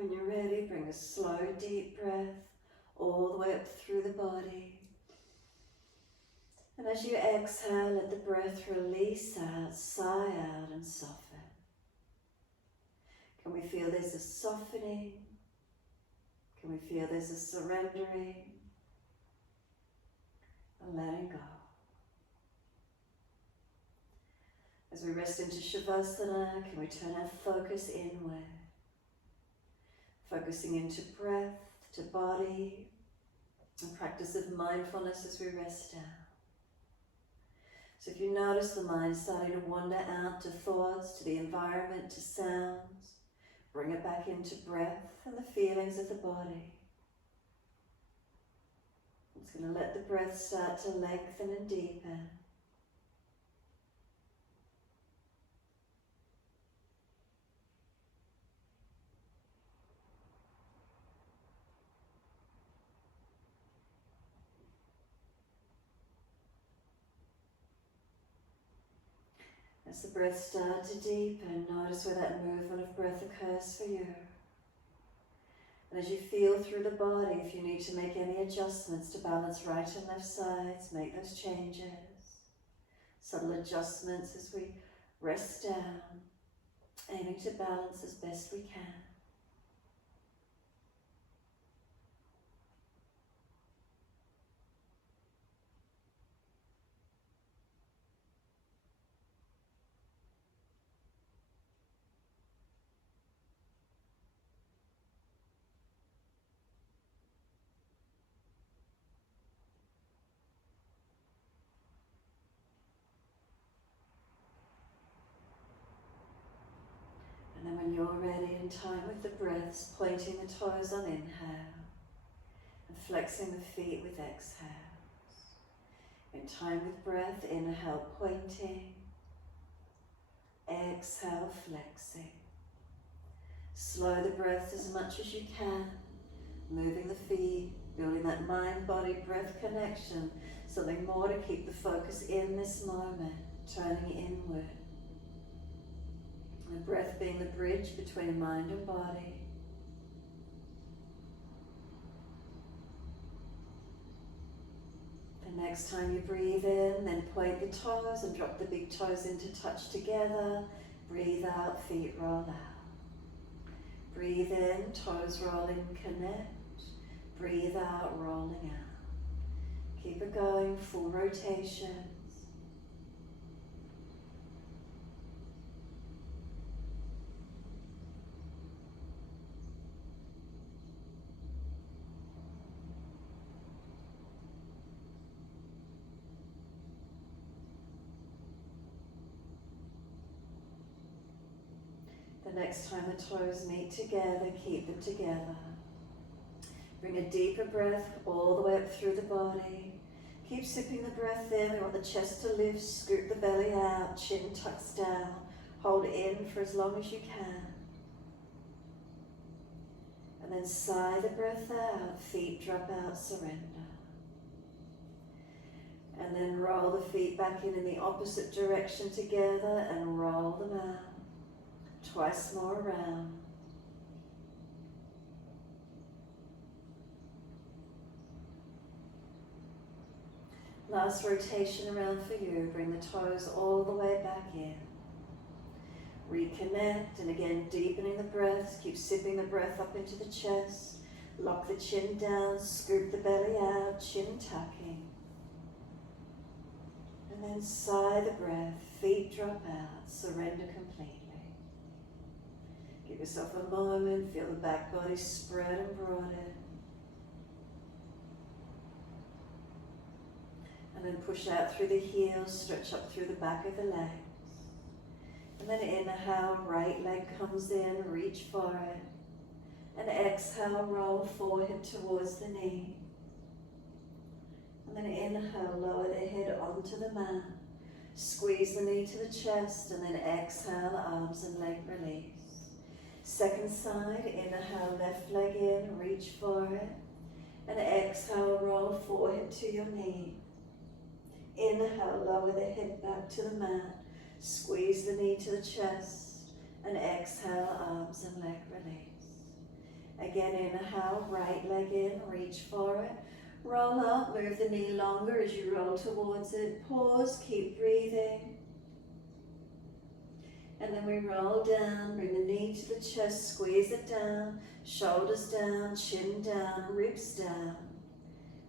When you're ready, bring a slow, deep breath all the way up through the body. And as you exhale, let the breath release out, sigh out and soften. Can we feel there's a softening? Can we feel there's a surrendering? And letting go. As we rest into Shavasana, can we turn our focus inward? Focusing into breath, to body, a practice of mindfulness as we rest down. So if you notice the mind starting to wander out to thoughts, to the environment, to sounds, bring it back into breath and the feelings of the body. It's going to let the breath start to lengthen and deepen. As the breath starts to deepen, notice where that movement of breath occurs for you. And as you feel through the body, if you need to make any adjustments to balance right and left sides, make those changes. Subtle adjustments as we rest down, aiming to balance as best we can. And then when you're ready, in time with the breaths, pointing the toes on inhale and flexing the feet with exhales. In time with breath, inhale pointing, exhale flexing. Slow the breath as much as you can, moving the feet, building that mind-body breath connection, something more to keep the focus in this moment, turning inward. The breath being the bridge between mind and body. The next time you breathe in, then point the toes and drop the big toes into touch together. Breathe out, feet roll out. Breathe in, toes rolling, connect. Breathe out, rolling out. Keep it going, full rotation. The next time the toes meet together, keep them together. Bring a deeper breath all the way up through the body. Keep sipping the breath in. We want the chest to lift, scoop the belly out, chin tucks down. Hold in for as long as you can. And then sigh the breath out, feet drop out, surrender. And then roll the feet back in the opposite direction together and roll them out. Twice more around. Last rotation around for you. Bring the toes all the way back in. Reconnect, and again deepening the breath. Keep sipping the breath up into the chest. Lock the chin down, scoop the belly out, chin tucking. And then sigh the breath, feet drop out, surrender completely. Give yourself a moment, feel the back body spread and broaden. And then push out through the heels, stretch up through the back of the legs. And then inhale, right leg comes in, reach for it. And exhale, roll forehead towards the knee. And then inhale, lower the head onto the mat. Squeeze the knee to the chest, and then exhale, arms and leg release. Second side, inhale, left leg in, reach for it. And exhale, roll forehead to your knee. Inhale, lower the head back to the mat. Squeeze the knee to the chest. And exhale, arms and leg release. Again, inhale, right leg in, reach for it. Roll up, move the knee longer as you roll towards it. Pause, keep breathing. And then we roll down, bring the knee to the chest, squeeze it down, shoulders down, chin down, ribs down.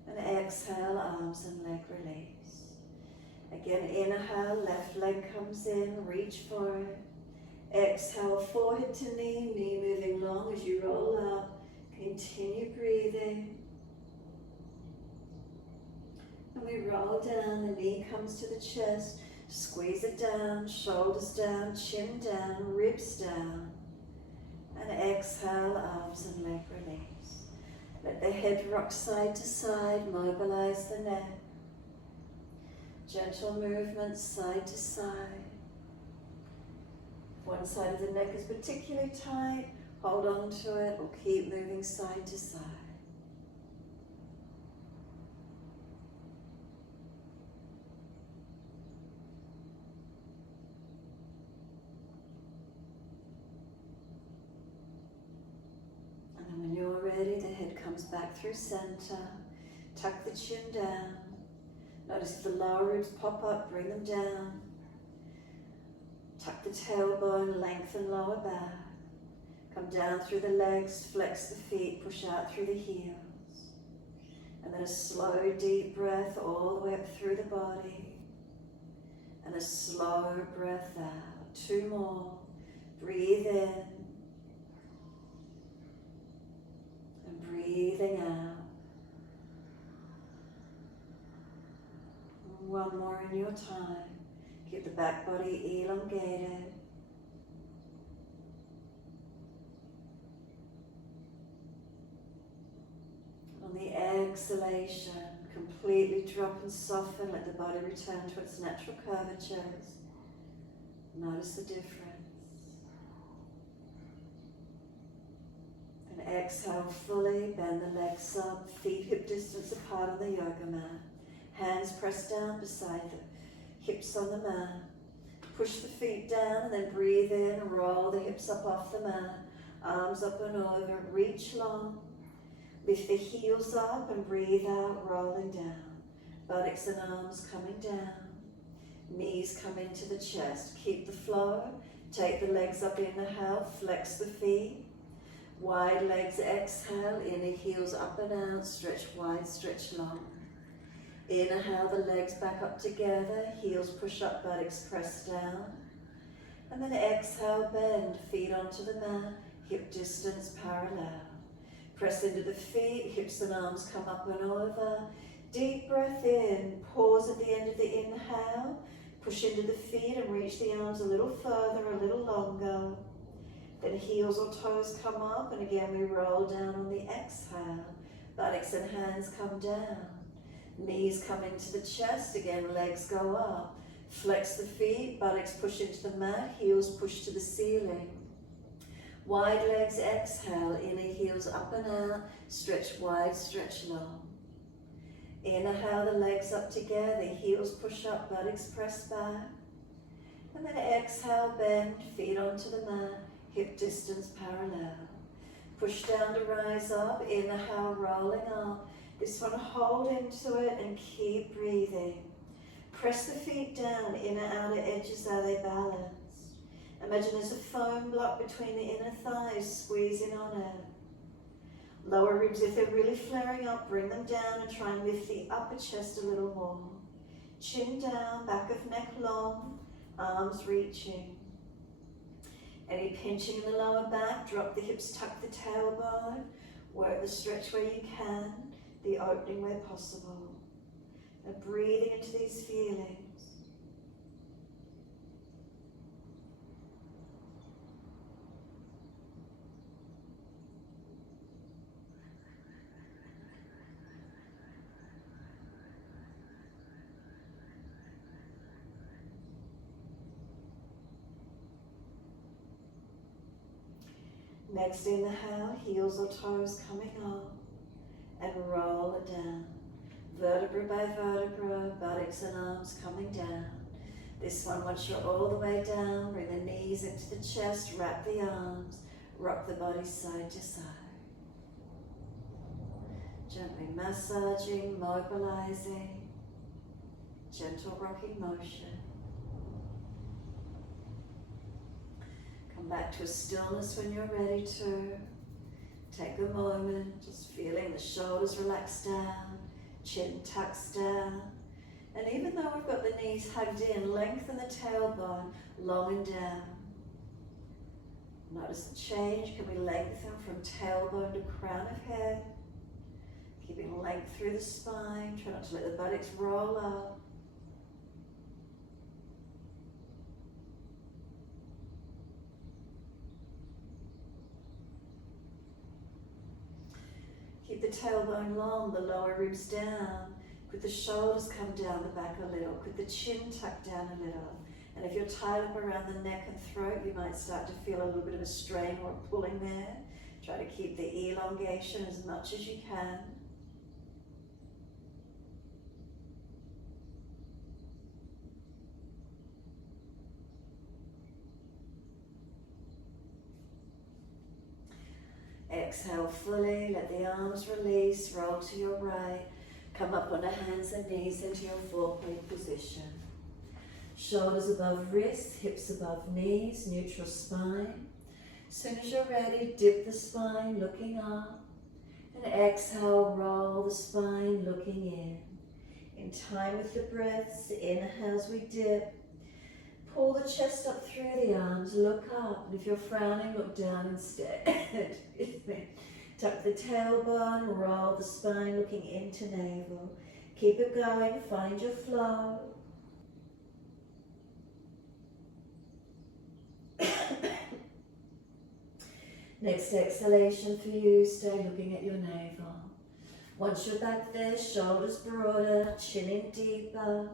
And exhale, arms and leg release. Again, inhale, left leg comes in, reach for it. Exhale, forehead to knee, knee moving long as you roll up. Continue breathing. And we roll down, the knee comes to the chest, squeeze it down, shoulders down, chin down, ribs down. And exhale, arms and leg release. Let the head rock side to side, mobilize the neck. Gentle movements side to side. If one side of the neck is particularly tight, hold on to it or keep moving side to side. And then when you're ready, the head comes back through center. Tuck the chin down. Notice if the lower ribs pop up, bring them down. Tuck the tailbone, lengthen lower back. Come down through the legs, flex the feet, push out through the heels. And then a slow, deep breath all the way up through the body. And a slow breath out. 2 more. Breathe in. And breathing out. 1 more in your time. Keep the back body elongated. On the exhalation, completely drop and soften. Let the body return to its natural curvatures. Notice the difference. And exhale fully. Bend the legs up. Feet hip distance apart on the yoga mat. Hands pressed down beside the hips on the mat. Push the feet down and then breathe in. Roll the hips up off the mat. Arms up and over. Reach long. Lift the heels up and breathe out, rolling down. Buttocks and arms coming down. Knees come into the chest. Keep the flow. Take the legs up, inhale. Flex the feet. Wide legs, exhale. Inner heels up and out. Stretch wide, stretch long. Inhale, the legs back up together, heels push up, buttocks press down. And then exhale, bend, feet onto the mat, hip distance parallel. Press into the feet, hips and arms come up and over. Deep breath in, pause at the end of the inhale, push into the feet and reach the arms a little further, a little longer. Then heels or toes come up, and again we roll down on the exhale. Buttocks and hands come down. Knees come into the chest, again legs go up. Flex the feet, buttocks push into the mat, heels push to the ceiling. Wide legs, exhale, inner heels up and out, stretch wide, stretch long. Inhale, the legs up together, heels push up, buttocks press back. And then exhale, bend, feet onto the mat, hip distance parallel. Push down to rise up, inhale, rolling up. This one, hold into it and keep breathing. Press the feet down, inner outer edges, are they balanced? Imagine there's a foam block between the inner thighs, squeezing on it. Lower ribs, if they're really flaring up, bring them down and try and lift the upper chest a little more. Chin down, back of neck long, arms reaching. Any pinching in the lower back, drop the hips, tuck the tailbone, work the stretch where you can. The opening where possible. And breathing into these feelings. Next inhale, heels or toes coming up. And roll it down. Vertebra by vertebra, buttocks and arms coming down. This one, once you're all the way down, bring the knees into the chest, wrap the arms, rock the body side to side. Gently massaging, mobilizing, gentle rocking motion. Come back to a stillness when you're ready to. Take a moment, just feeling the shoulders relax down, chin tucks down. And even though we've got the knees hugged in, lengthen the tailbone long and down. Notice the change. Can we lengthen from tailbone to crown of head? Keeping length through the spine. Try not to let the buttocks roll up. Keep the tailbone long, the lower ribs down. Could the shoulders come down the back a little? Could the chin tuck down a little? And if you're tied up around the neck and throat, you might start to feel a little bit of a strain or a pulling there. Try to keep the elongation as much as you can. Exhale fully, let the arms release, roll to your right. Come up on the hands and knees into your four-point position. Shoulders above wrists, hips above knees, neutral spine. As soon as you're ready, dip the spine, looking up. And exhale, roll the spine, looking in. In time with the breaths, inhale as we dip. Pull the chest up through the arms, look up. And if you're frowning, look down instead. Excuse me. Tuck the tailbone, roll the spine, looking into navel. Keep it going, find your flow. Next exhalation for you, stay looking at your navel. Once you're back there, shoulders broader, chin in deeper.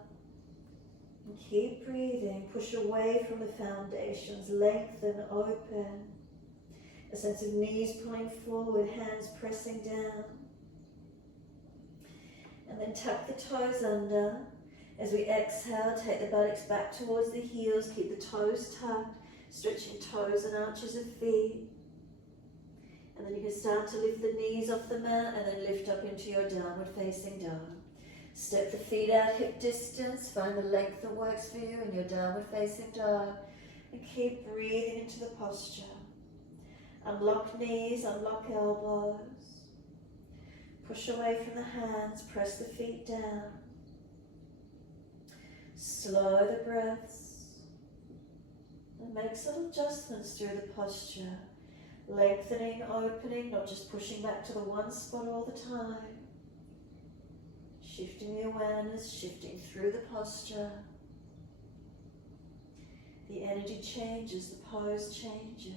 And keep breathing, push away from the foundations, lengthen, open. A sense of knees pulling forward, hands pressing down. And then tuck the toes under. As we exhale, take the buttocks back towards the heels, keep the toes tucked, stretching toes and arches of feet. And then you can start to lift the knees off the mat and then lift up into your downward facing dog. Step the feet out hip distance, find the length that works for you in your downward facing dog, and keep breathing into the posture. Unlock knees, unlock elbows. Push away from the hands, press the feet down. Slow the breaths. And make subtle adjustments through the posture. Lengthening, opening, not just pushing back to the one spot all the time. Shifting the awareness, shifting through the posture. The energy changes, the pose changes.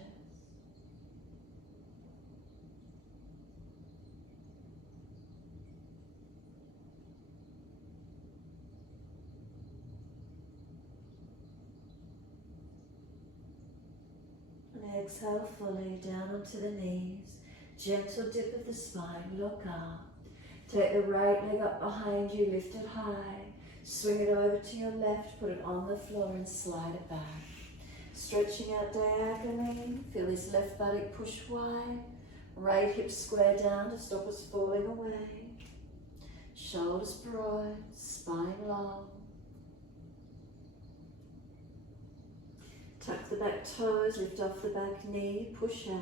And exhale fully down onto the knees. Gentle dip of the spine, look up. Take the right leg up behind you, lift it high. Swing it over to your left, put it on the floor and slide it back. Stretching out diagonally, feel this left buttock push wide. Right hip square down to stop us falling away. Shoulders broad, spine long. Tuck the back toes, lift off the back knee, push out.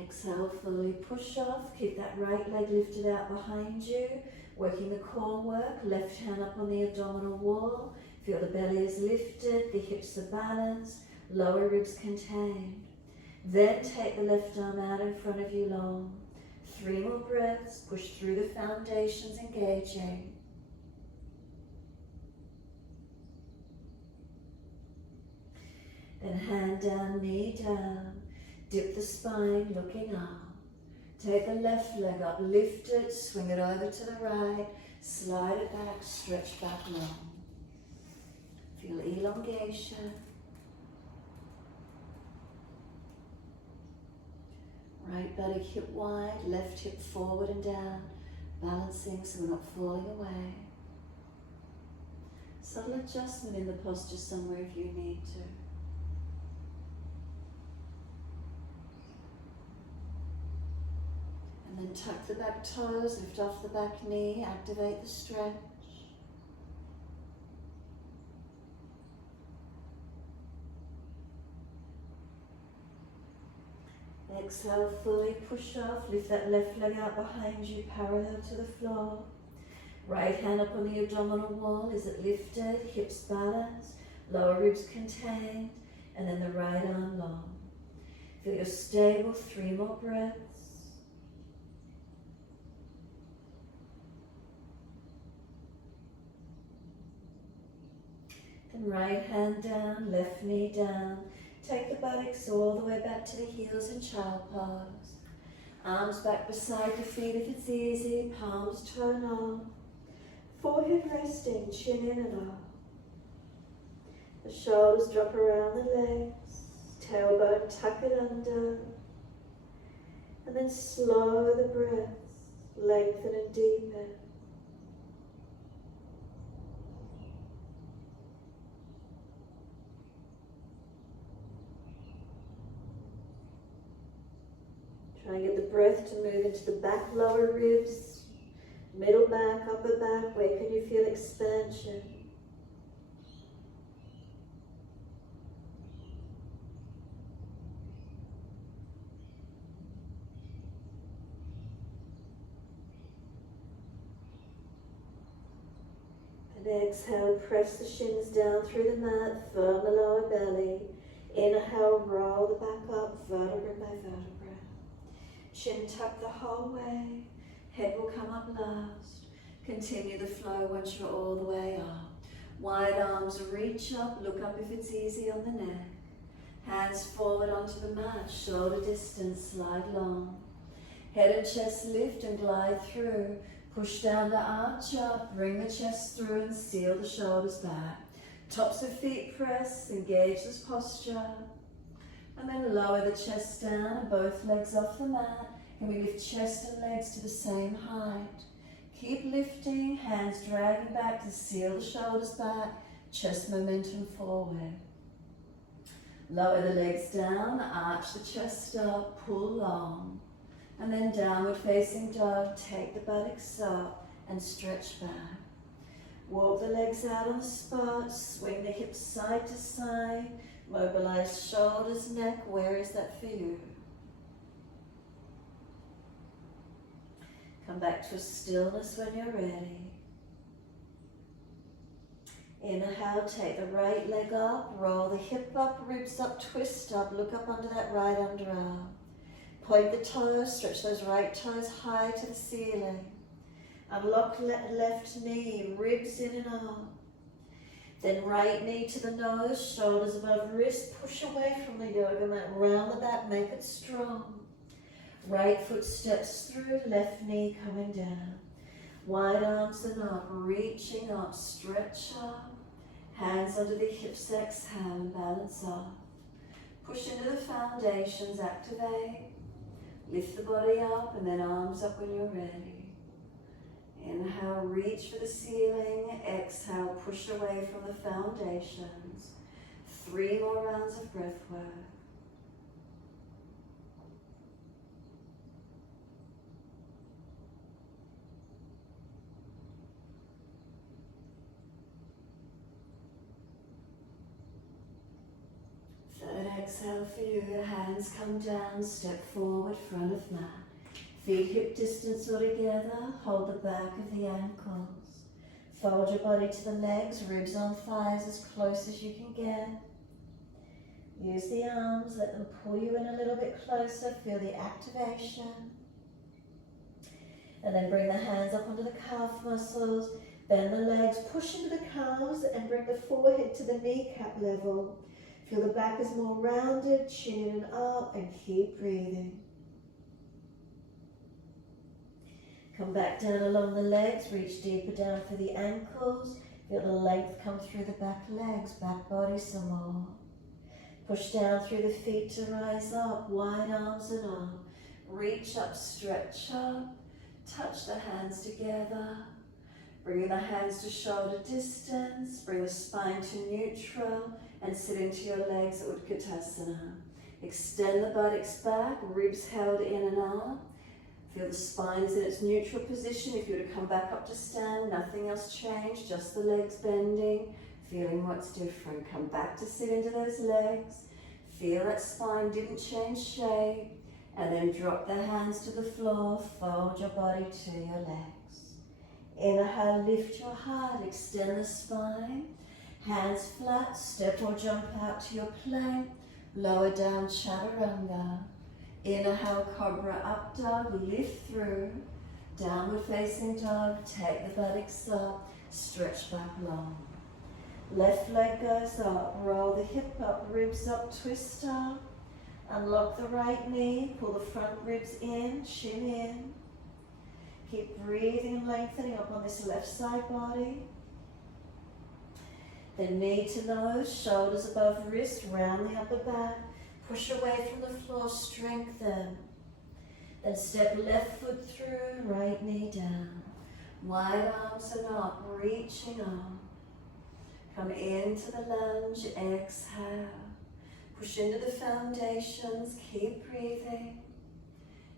Exhale, fully push off. Keep that right leg lifted out behind you. Working the core work, left hand up on the abdominal wall. Feel the belly is lifted, the hips are balanced, lower ribs contained. Then take the left arm out in front of you long. 3 more breaths, push through the foundations, engaging. Then hand down, knee down. Dip the spine, looking up. Take the left leg up, lift it, swing it over to the right, slide it back, stretch back long. Feel elongation. Right buttock hip wide, left hip forward and down, balancing so we're not falling away. Subtle adjustment in the posture somewhere if you need to. And then tuck the back toes, lift off the back knee, activate the stretch. Exhale, fully push off, lift that left leg out behind you, parallel to the floor. Right hand up on the abdominal wall, is it lifted, hips balanced, lower ribs contained, and then the right arm long. Feel you're stable, 3 more breaths. Then right hand down, left knee down. Take the buttocks all the way back to the heels in child pose. Arms back beside the feet if it's easy, palms turn on. Forehead resting, chin in and up. The shoulders drop around the legs, tailbone tuck it under. And then slow the breath, lengthen and deepen. Try and get the breath to move into the back lower ribs, middle back, upper back. Where can you feel expansion? And exhale, press the shins down through the mat, firm the lower belly. Inhale, roll the back up, vertebra by vertebra. Chin tuck the whole way, head will come up last. Continue the flow once you're all the way up. Wide arms reach up, look up if it's easy on the neck. Hands forward onto the mat, shoulder distance, slide long. Head and chest lift and glide through. Push down the arch up, bring the chest through and seal the shoulders back. Tops of feet press, engage this posture. And then lower the chest down and both legs off the mat. And we lift chest and legs to the same height. Keep lifting, hands dragging back to seal the shoulders back, chest momentum forward. Lower the legs down, arch the chest up, pull long. And then downward facing dog, take the buttocks up and stretch back. Walk the legs out on the spot, swing the hips side to side, mobilize shoulders, neck. Where is that for you? Come back to a stillness when you're ready. Inhale, take the right leg up, roll the hip up, ribs up, twist up, look up under that right underarm. Point the toes, stretch those right toes high to the ceiling. Unlock left knee, ribs in and up. Then right knee to the nose, shoulders above wrist, push away from the yoga mat, round the back, make it strong. Right foot steps through, left knee coming down. Wide arms and up, reaching up, stretch up. Hands under the hips, exhale and balance off. Push into the foundations, activate. Lift the body up and then arms up when you're ready. Inhale, reach for the ceiling. Exhale, push away from the foundations. 3 more rounds of breath work. Third exhale for you. The hands come down, step forward, front of mat. Feet hip distance all together, hold the back of the ankles. Fold your body to the legs, ribs on thighs as close as you can get. Use the arms, let them pull you in a little bit closer, feel the activation. And then bring the hands up onto the calf muscles, bend the legs, push into the calves and bring the forehead to the kneecap level. Feel the back is more rounded, chin in and up, and keep breathing. Come back down along the legs, reach deeper down for the ankles. Feel the length come through the back legs, back body some more. Push down through the feet to rise up, wide arms and up. Reach up, stretch up, touch the hands together. Bringing the hands to shoulder distance, bring the spine to neutral and sit into your legs at Utkatasana. Extend the buttocks back, ribs held in and out. Feel the spine is in its neutral position. If you were to come back up to stand, nothing else changed, just the legs bending. Feeling what's different. Come back to sit into those legs. Feel that spine didn't change shape. And then drop the hands to the floor. Fold your body to your legs. Inhale, lift your heart, extend the spine. Hands flat, step or jump out to your plank. Lower down, chaturanga. Inhale, cobra up dog, lift through. Downward facing dog, take the buttocks up, stretch back long. Left leg goes up, roll the hip up, ribs up, twist up. Unlock the right knee, pull the front ribs in, chin in. Keep breathing and lengthening up on this left side body. Then knee to nose, shoulders above wrist, round the upper back. Push away from the floor, strengthen. Then step left foot through, right knee down. Wide arms and up, reaching up. Come into the lunge, exhale. Push into the foundations, keep breathing.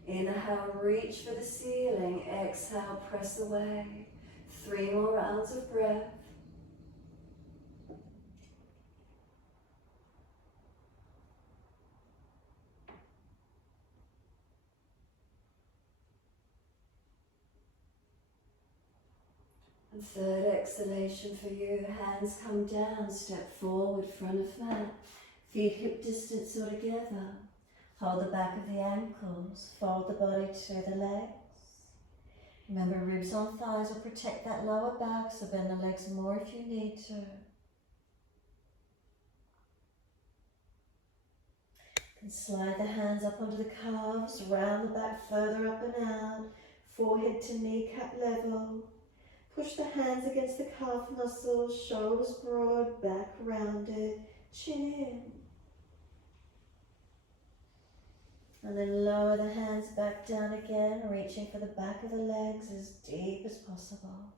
Inhale, reach for the ceiling. Exhale, press away. 3 more rounds of breath. And third exhalation for you. Hands come down, step forward, front of mat. Feet hip distance or together. Hold the back of the ankles, fold the body to the legs. Remember, ribs on thighs will protect that lower back, so bend the legs more if you need to. And slide the hands up onto the calves, round the back further up and out, forehead to kneecap level. Push the hands against the calf muscles, shoulders broad, back rounded, chin in. And then lower the hands back down again, reaching for the back of the legs as deep as possible.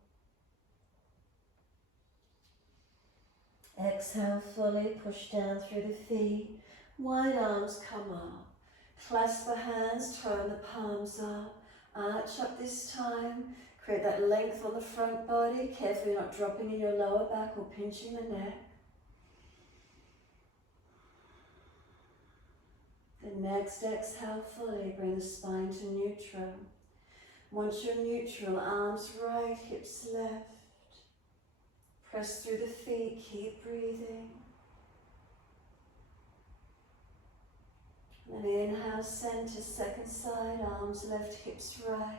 Exhale fully, push down through the feet. Wide arms come up. Clasp the hands, turn the palms up. Arch up this time. Create that length on the front body. Carefully not dropping in your lower back or pinching the neck. The next exhale fully, bring the spine to neutral. Once you're neutral, arms right, hips left. Press through the feet, keep breathing. And then inhale, center, second side, arms left, hips right.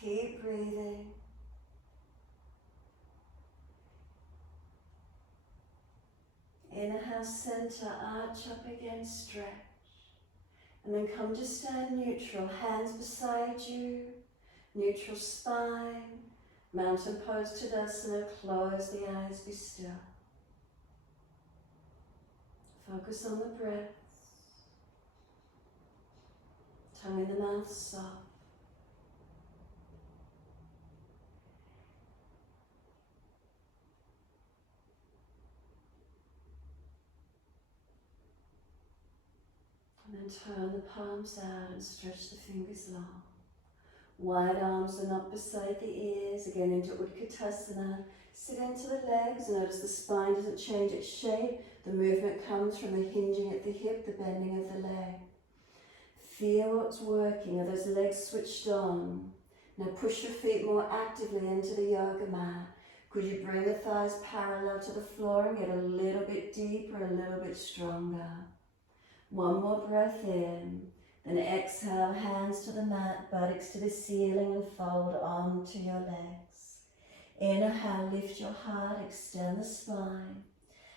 Keep breathing. Inhale, center, arch up again, stretch. And then come to stand neutral, hands beside you, neutral spine, mountain pose Tadasana, close the eyes, be still. Focus on the breath, tongue in the mouth soft. And then turn the palms out and stretch the fingers long. Wide arms and up beside the ears, again into Utkatasana. Sit into the legs, notice the spine doesn't change its shape. The movement comes from the hinging at the hip, the bending of the leg. Feel what's working, are those legs switched on? Now push your feet more actively into the yoga mat. Could you bring the thighs parallel to the floor and get a little bit deeper, a little bit stronger? One more breath in, then exhale, hands to the mat, buttocks to the ceiling and fold onto your legs. Inhale, lift your heart, extend the spine.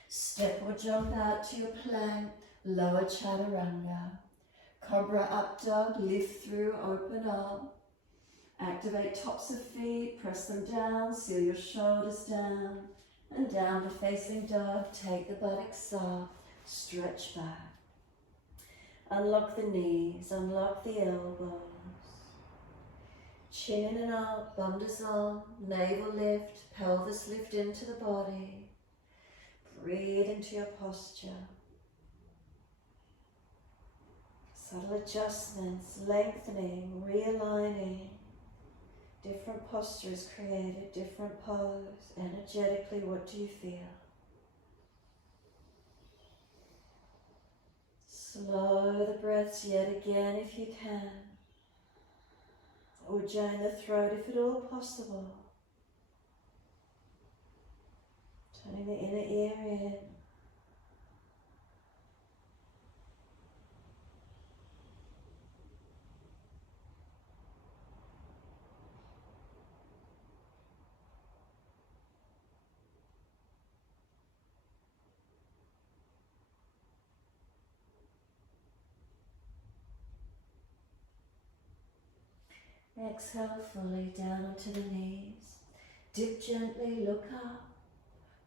Step or jump out to your plank, lower chaturanga. Cobra up dog, lift through, open up. Activate tops of feet, press them down, seal your shoulders down. And downward facing dog, take the buttocks off, stretch back. Unlock the knees, unlock the elbows. Chin and up, bum is on, navel lift, pelvis lift into the body. Breathe into your posture. Subtle adjustments, lengthening, realigning. Different postures created, different pose. Energetically, what do you feel? Slow the breaths yet again if you can. Ujjayi in the throat if at all possible. Turning the inner ear in. Exhale fully down onto the knees. Dip gently, look up.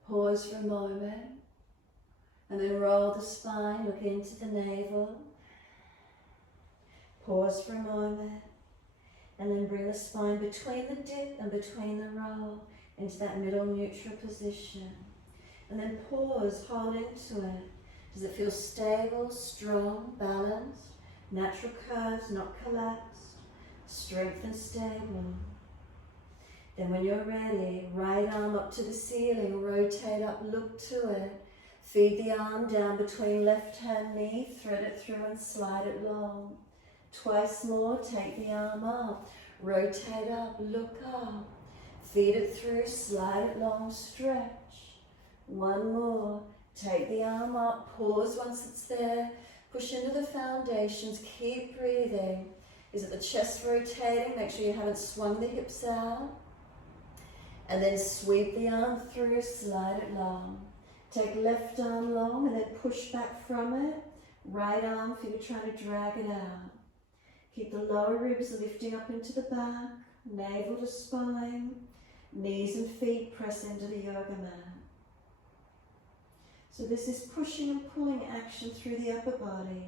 Pause for a moment. And then roll the spine, look into the navel. Pause for a moment. And then bring the spine between the dip and between the roll into that middle neutral position. And then pause, hold into it. Does it feel stable, strong, balanced? Natural curves, not collapsed. Strength and stable. Then when you're ready, right arm up to the ceiling, rotate up, look to it. Feed the arm down between left hand knee, thread it through and slide it long. Twice more, take the arm up, rotate up, look up. Feed it through, slide it long, stretch. One more, take the arm up, pause once it's there, push into the foundations, keep breathing. Is it the chest rotating? Make sure you haven't swung the hips out. And then sweep the arm through, slide it long. Take left arm long and then push back from it. Right arm, feel you're trying to drag it out. Keep the lower ribs lifting up into the back, navel to spine. Knees and feet press into the yoga mat. So this is pushing and pulling action through the upper body.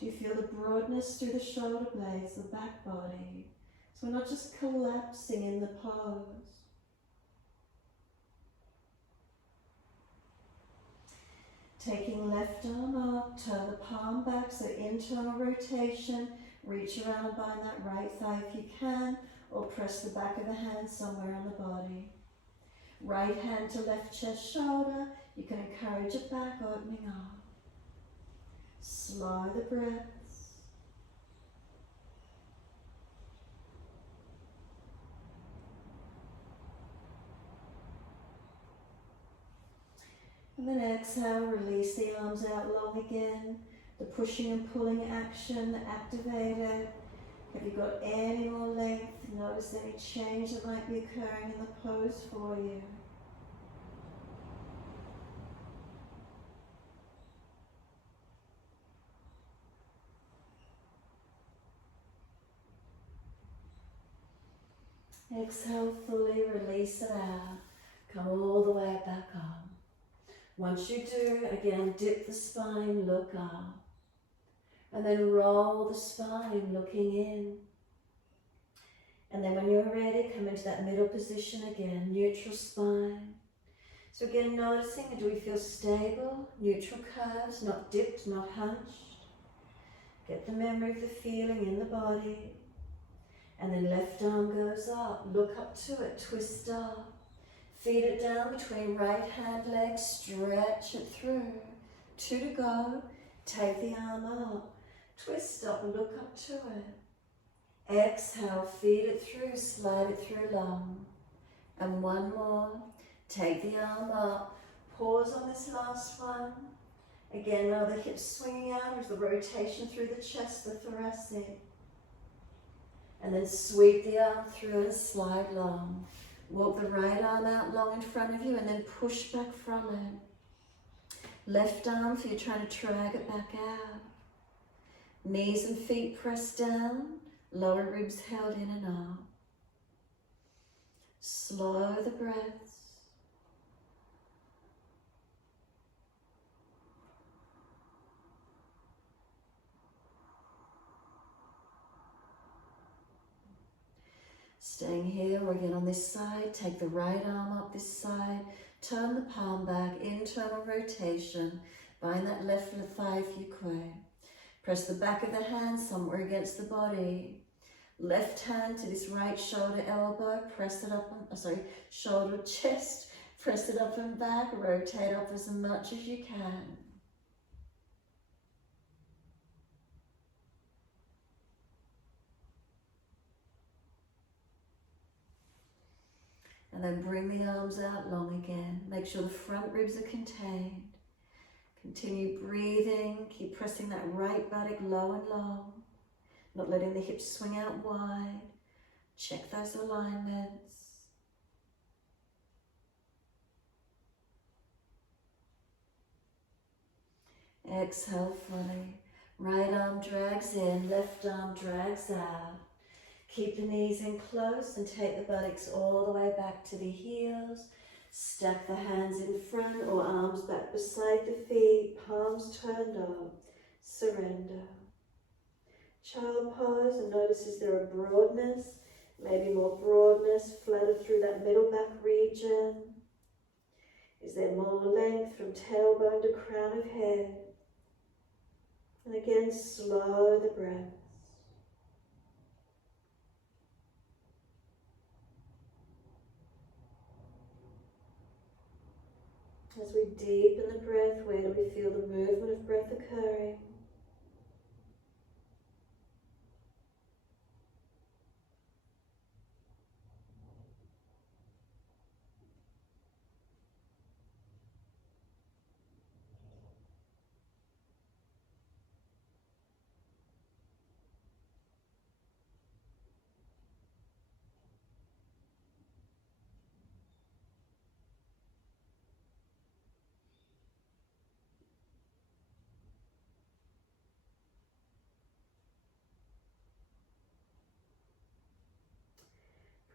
Do you feel the broadness through the shoulder blades, the back body? So we're not just collapsing in the pose. Taking left arm up, turn the palm back, so internal rotation. Reach around and bind that right thigh if you can, or press the back of the hand somewhere on the body. Right hand to left chest shoulder. You can encourage a back opening up. Slow the breaths. And then exhale, release the arms out long again. The pushing and pulling action activated. Have you got any more length? Notice any change that might be occurring in the pose for you. Exhale fully, release it out. Come all the way back up. Once you do, again, dip the spine, look up. And then roll the spine, looking in. And then when you're ready, come into that middle position again, neutral spine. So again, noticing, do we feel stable? Neutral curves, not dipped, not hunched. Get the memory of the feeling in the body. And then left arm goes up, look up to it, twist up. Feed it down between right hand legs, stretch it through. 2 to go, take the arm up. Twist up, look up to it. Exhale, feed it through, slide it through long. And one more, take the arm up. Pause on this last one. Again, now the hips swinging out as the rotation through the chest, the thoracic. And then sweep the arm through and slide long. Walk the right arm out long in front of you and then push back from it. Left arm, if you're trying to drag it back out. Knees and feet pressed down, lower ribs held in and out. Slow the breaths. Staying here, or again on this side, take the right arm up this side, turn the palm back, internal rotation, bind that left thigh if you could. Press the back of the hand somewhere against the body. Left hand to this right shoulder, elbow, press it up, shoulder, chest, press it up and back, rotate up as much as you can. And then bring the arms out long again. Make sure the front ribs are contained. Continue breathing, keep pressing that right buttock low and long. Not letting the hips swing out wide. Check those alignments. Exhale fully. Right arm drags in, left arm drags out. Keep the knees in close and take the buttocks all the way back to the heels. Stack the hands in front or arms back beside the feet, palms turned up. Surrender. Child pose, and notice is there a broadness, maybe more broadness, flatter through that middle back region. Is there more length from tailbone to crown of head? And again, slow the breath. As we deepen the breath, where do we feel the movement of breath occurring?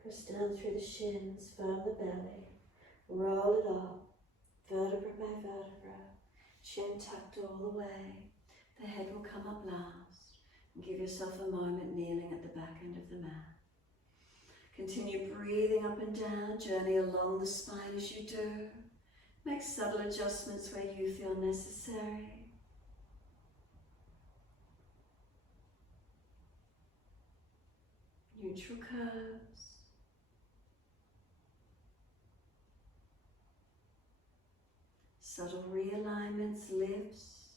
Press down through the shins, firm the belly, roll it up, vertebra by vertebra, chin tucked all the way. The head will come up last. And give yourself a moment kneeling at the back end of the mat. Continue breathing up and down, journey along the spine as you do. Make subtle adjustments where you feel necessary. Neutral curves. Subtle realignments, lifts.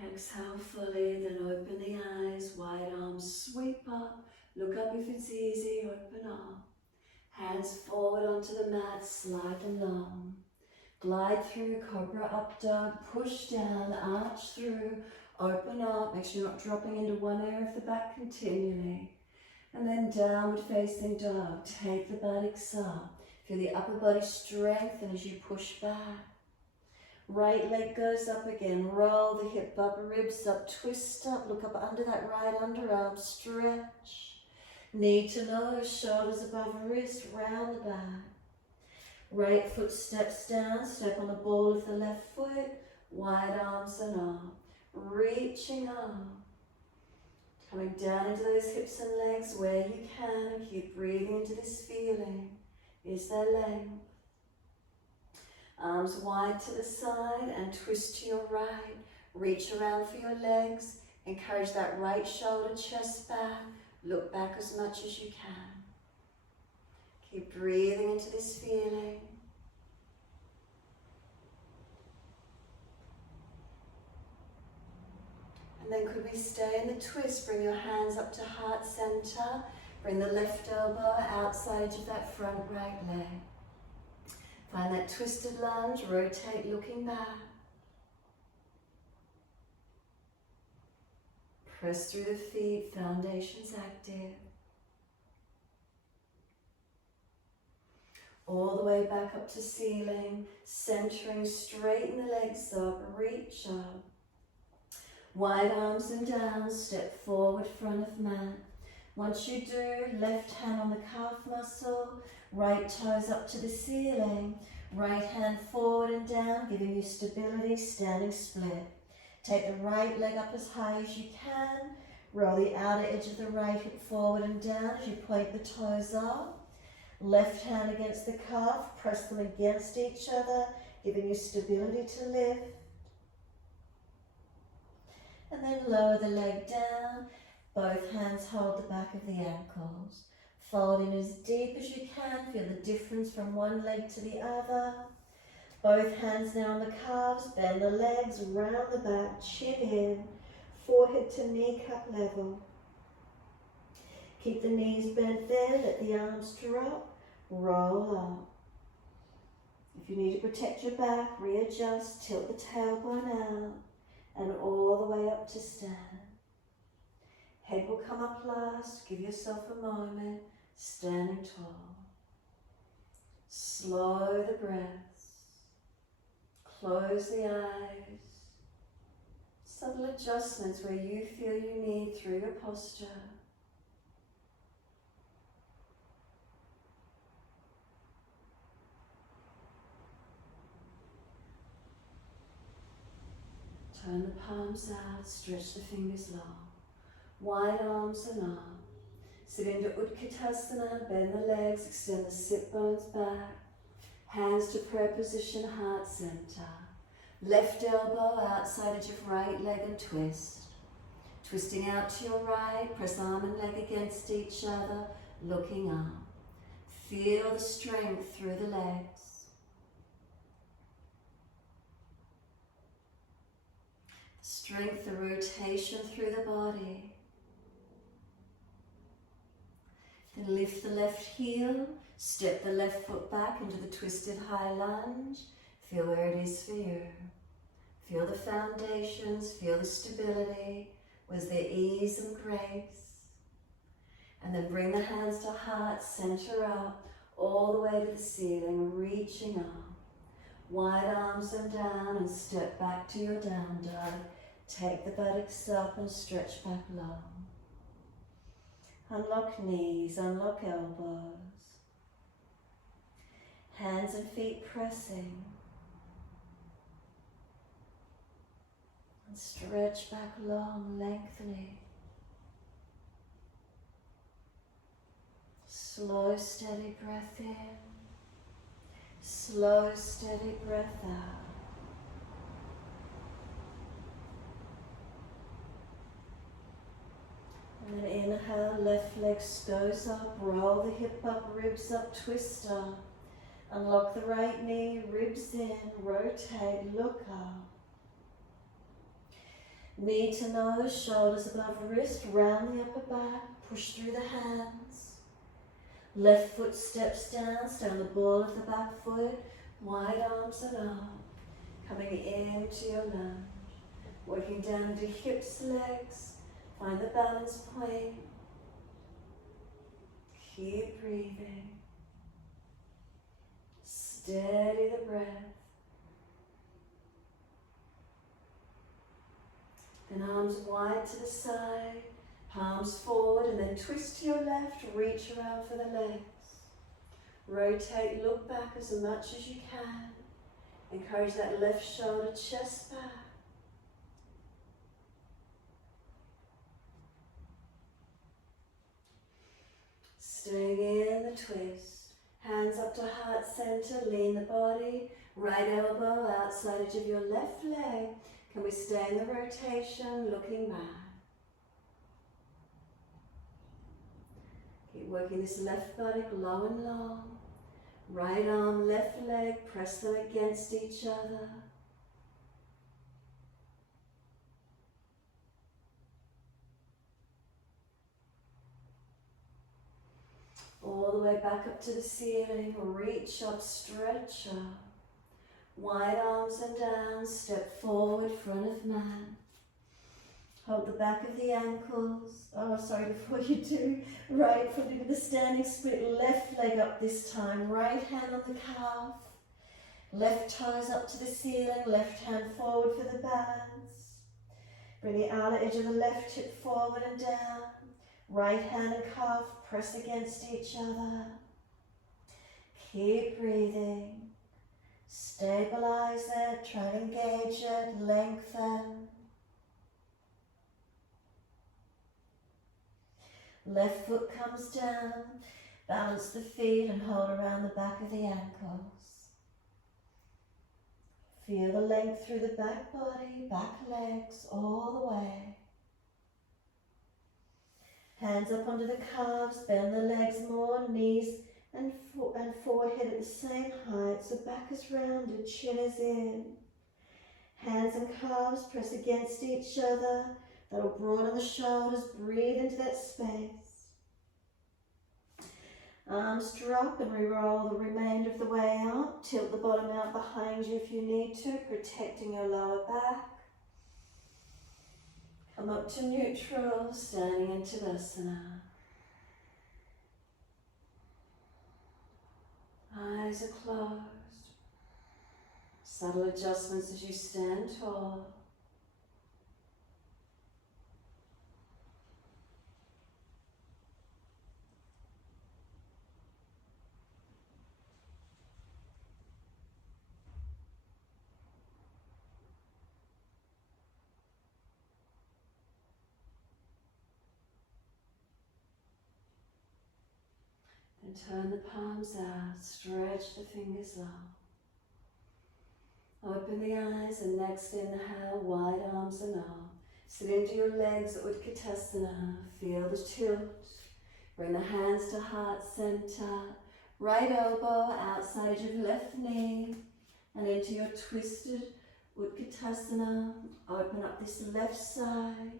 Exhale fully, then open the eyes, wide arms sweep up. Look up if it's easy, open up. Hands forward onto the mat, slide them long. Glide through, cobra up dog, push down, arch through, open up. Make sure you're not dropping into one area of the back continually. And then downward facing dog, take the buttocks up. Feel the upper body strengthen as you push back. Right leg goes up again, roll the hip up, ribs up, twist up, look up under that right underarm, stretch. Knee to nose, shoulders above wrist, round the back. Right foot steps down, step on the ball of the left foot, wide arms and up, reaching up. Coming down into those hips and legs where you can, and keep breathing into this feeling. Is there length? Arms wide to the side and twist to your right. Reach around for your legs. Encourage that right shoulder, chest back. Look back as much as you can. Keep breathing into this feeling. And then could we stay in the twist? Bring your hands up to heart center. Bring the left elbow outside of that front right leg. Find that twisted lunge, rotate looking back. Press through the feet, foundations active. All the way back up to ceiling, centering, straighten the legs up, reach up. Wide arms and down, step forward, front of mat. Once you do, left hand on the calf muscle, right toes up to the ceiling, right hand forward and down, giving you stability, standing split. Take the right leg up as high as you can. Roll the outer edge of the right hip forward and down as you point the toes up. Left hand against the calf, press them against each other, giving you stability to lift. And then lower the leg down. Both hands hold the back of the ankles. Fold in as deep as you can. Feel the difference from one leg to the other. Both hands now on the calves. Bend the legs, round the back, chin in, forehead to kneecap level. Keep the knees bent there, let the arms drop, roll up. If you need to protect your back, readjust, tilt the tailbone out, and all the way up to stand. Head will come up last, give yourself a moment, standing tall. Slow the breaths, close the eyes. Subtle adjustments where you feel you need through your posture. Turn the palms out, stretch the fingers long. Wide arms and up. Sit into Utkatasana, bend the legs, extend the sit bones back. Hands to prayer position, heart center. Left elbow outside edge of right leg and twist. Twisting out to your right, press arm and leg against each other, looking up. Feel the strength through the legs. Strength, the rotation through the body. Then lift the left heel, step the left foot back into the twisted high lunge. Feel where it is for you. Feel the foundations, feel the stability. Was there ease and grace? And then bring the hands to heart, center up, all the way to the ceiling, reaching up. Wide arms and down, and step back to your down dog. Take the buttocks up and stretch back long. Unlock knees, unlock elbows. Hands and feet pressing. And stretch back long, lengthening. Slow, steady breath in. Slow, steady breath out. And then inhale, left leg goes up, roll the hip up, ribs up, twist up. Unlock the right knee, ribs in, rotate, look up. Knee to nose, shoulders above wrist, round the upper back, push through the hands. Left foot steps down, stay on the ball of the back foot, wide arms and up. Coming into your lunge, working down into hips, legs. Find the balance point. Keep breathing. Steady the breath. Then arms wide to the side, palms forward, and then twist to your left, reach around for the legs. Rotate, look back as much as you can. Encourage that left shoulder, chest back. Staying in the twist, hands up to heart center, lean the body, right elbow outside edge of your left leg. Can we stay in the rotation, looking back? Keep working this left buttock low and long. Right arm, left leg, press them against each other. All the way back up to the ceiling, reach up, stretch up. Wide arms and down, step forward, front of mat. Hold the back of the ankles. Before you do, right foot into the standing split, left leg up this time, right hand on the calf. Left toes up to the ceiling, left hand forward for the balance. Bring the outer edge of the left hip forward and down. Right hand and calf press against each other. Keep breathing. Stabilize it, try and engage it, lengthen. Left foot comes down. Balance the feet and hold around the back of the ankles. Feel the length through the back body, back legs, all the way. Hands up onto the calves, bend the legs more, knees and forehead at the same height, so back is rounded, chin is in. Hands and calves press against each other. That'll broaden the shoulders, breathe into that space. Arms drop and re-roll the remainder of the way up. Tilt the bottom out behind you if you need to, protecting your lower back. Come up to neutral, standing into Tadasana. Eyes are closed. Subtle adjustments as you stand tall. And turn the palms out, stretch the fingers long. Open the eyes and next inhale, wide arms and arms. Sit into your legs at Utkatasana. Feel the tilt. Bring the hands to heart center. Right elbow outside your left knee. And into your twisted Utkatasana. Open up this left side.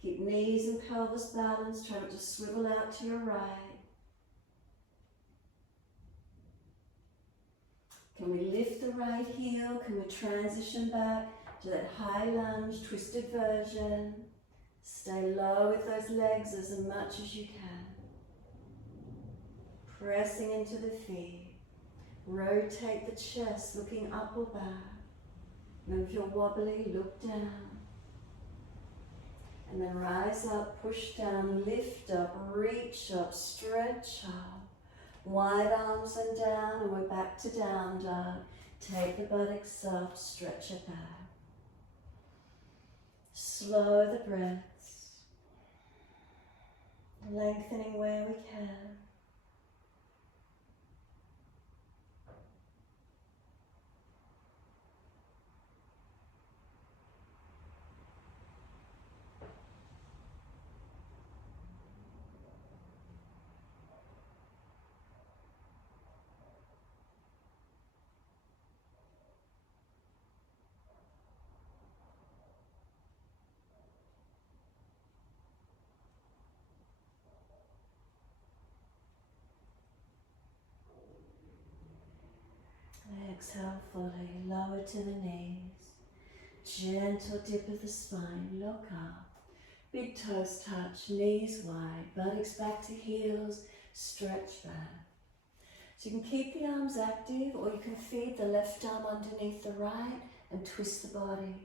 Keep knees and pelvis balanced. Try not to swivel out to your right. Can we lift the right heel? Can we transition back to that high lunge, twisted version? Stay low with those legs as much as you can. Pressing into the feet. Rotate the chest, looking up or back. And if you're wobbly, look down. And then rise up, push down, lift up, reach up, stretch up. Wide arms and down, and we're back to down dog. Take the buttocks up, stretch it back. Slow the breaths. Lengthening where we can. Exhale fully, lower to the knees. Gentle dip of the spine, look up. Big toes touch, knees wide, buttocks back to heels, stretch back. So you can keep the arms active or you can feed the left arm underneath the right and twist the body.